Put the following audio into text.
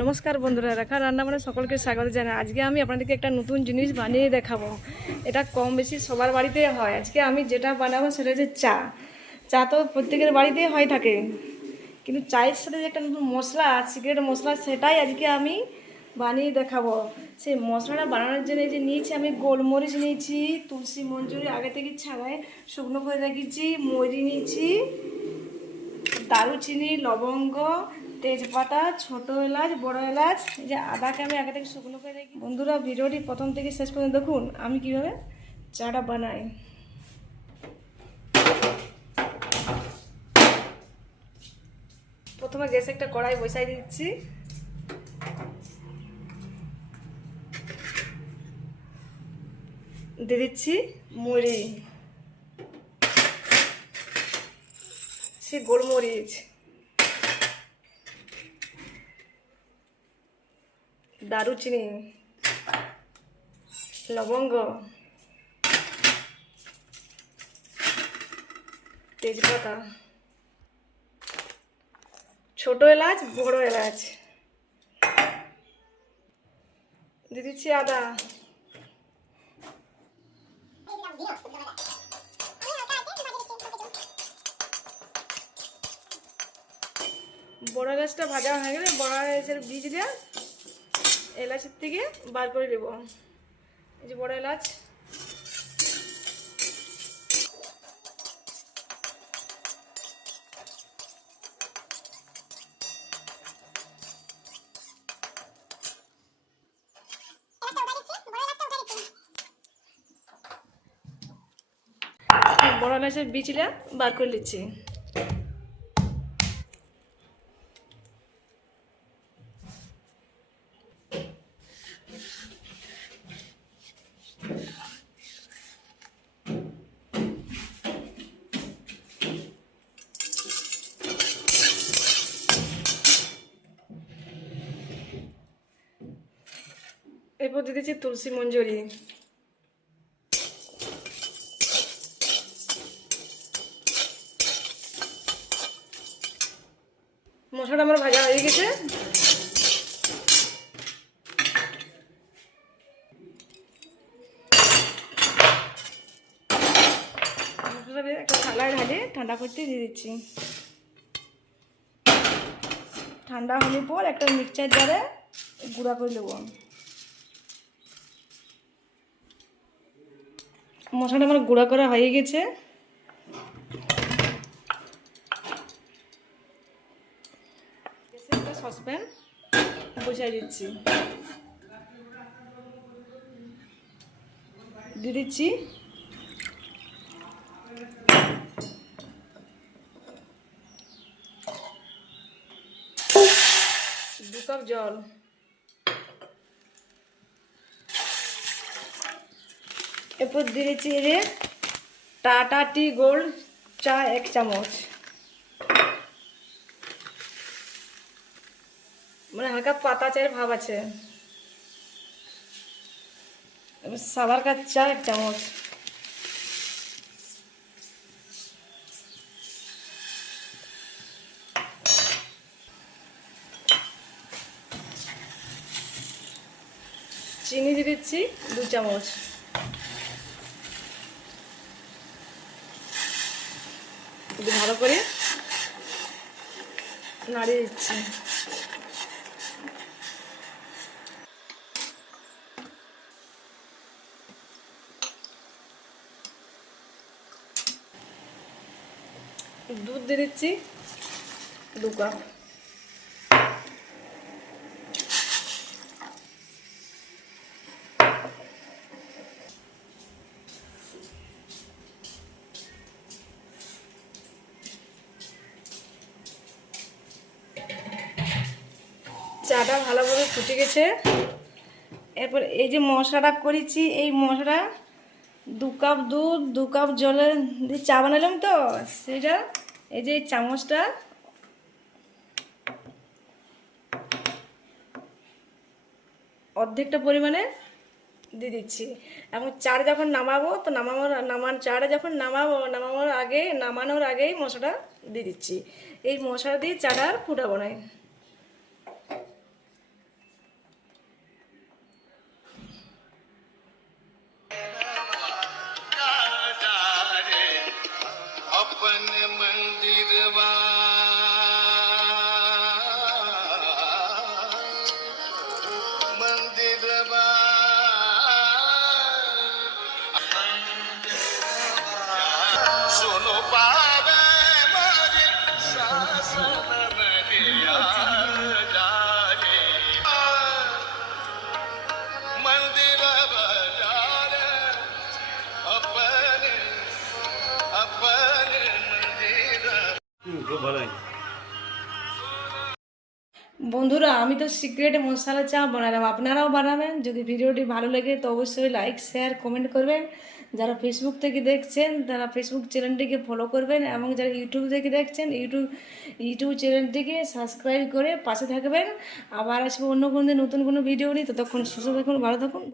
নমস্কার বন্ধুরা, রেখা মানে সকলকে স্বাগত জানাই। আজকে আমি আপনাদেরকে একটা নতুন জিনিস বানিয়ে দেখাবো। এটা কম বেশি সবার বাড়িতে হয়। আজকে আমি যেটা বানাবো সেটা হচ্ছে চা। চা তো প্রত্যেকের বাড়িতেই হয় থাকে। কিন্তু চায়ের সাথে যে একটা নতুন মশলা সিক্রেট মশলা, সেটাই আজকে আমি বানিয়ে দেখাবো। সেই মশলাটা বানানোর জন্য যে নিয়েছি আমি গোলমরিচ নিয়েছি, তুলসী মঞ্জুরি, আগে থেকে ছাড়াই শুকনো করে রেখেছি মরি নিয়েছি, দারুচিনি, লবঙ্গ তেজপাতা, ছোট এলাচ, বড় এলাচ, এই যে আদাকে আমি আগে থেকে শুকনো করে রেখে বন্ধুরা, ভিডিওটি প্রথম থেকে শেষ পর্যন্ত দেখুন, আমি কীভাবে চাটা বানাই। প্রথমে গ্যাসে একটা কড়াই বসাই দিচ্ছি। দিয়ে দিচ্ছি মুড়ি সে গোলমরিচ। দারুচিনি, লবঙ্গ, তেজপাতা, ছোট এলাচ, বড় এলাচ, দিয়ে দিচ্ছি আদা। বড় এলাচটা ভাজা হয়ে গেলে বড় এলাচের বীজ দিয়ে এলাচের থেকে বার করে নেব। এই যে বড় এলাচ। বড় এলাচের বীজটা বার করে নিচ্ছি। এরপর দিয়ে দিচ্ছি তুলসী মঞ্জুরি। মশলাটা আমার ভাজা হয়ে গেছে। মশলাটা একটা ঠান্ডা করতে দিয়ে দিচ্ছি। ঠান্ডা হলে পর একটা মিক্সচার জারে গুঁড়া করে নেব মশলাটা আমার গুঁড়া করা হয়ে গেছে। সসপ্যান বসাই দিচ্ছি। দিয়ে দিচ্ছি। দু কাপ জল। এরপর দিয়েছি যে টাটা টি গোল্ড চা এক চামচ। মানে হালকা পাতা চায়ের ভাব আছে। সাবার কাজ চা এক চামচ। চিনি দিয়ে দিচ্ছি দু চামচ। একটু ভালো করে নাড়িয়ে দিচ্ছি। দুধ দিয়ে দিচ্ছি দু কাপ। চাটা ভালোভাবে ফুটে গেছে। এরপর এই যে মশলাটা করেছি, এই মশলা দু কাপ দুধ, দু কাপ জলে দিয়ে চা বানালাম তো, সেটা এই যে চামচটা। অর্ধেকটা পরিমাণে দিয়ে দিচ্ছি। এখন চার যখন নামাবো, তো নামানোর, নামান চাটা যখন নামাবো, নামানোর আগে, নামানোর আগেই মশলাটা দিয়ে দিচ্ছি। এই মশলা দিয়ে চাটা আর ফুটাবো না। বন্ধুরা, আমি তো সিক্রেট মশলা চা বানালাম। আপনারাও বানাবেন। যদি ভিডিওটি ভালো লাগে, তো অবশ্যই লাইক শেয়ার কমেন্ট করবেন। যারা ফেসবুক থেকে দেখছেন, তারা ফেসবুক চ্যানেলটিকে ফলো করবেন এবং যারা ইউটিউব থেকে দেখছেন ইউটিউব ইউটিউব চ্যানেলটিকে সাবস্ক্রাইব করে পাশে থাকবেন। আবার আসব অন্য কোনো নতুন কোনো ভিডিও নিয়ে। ততক্ষণ সুস্থ থাকুন, ভালো থাকুন।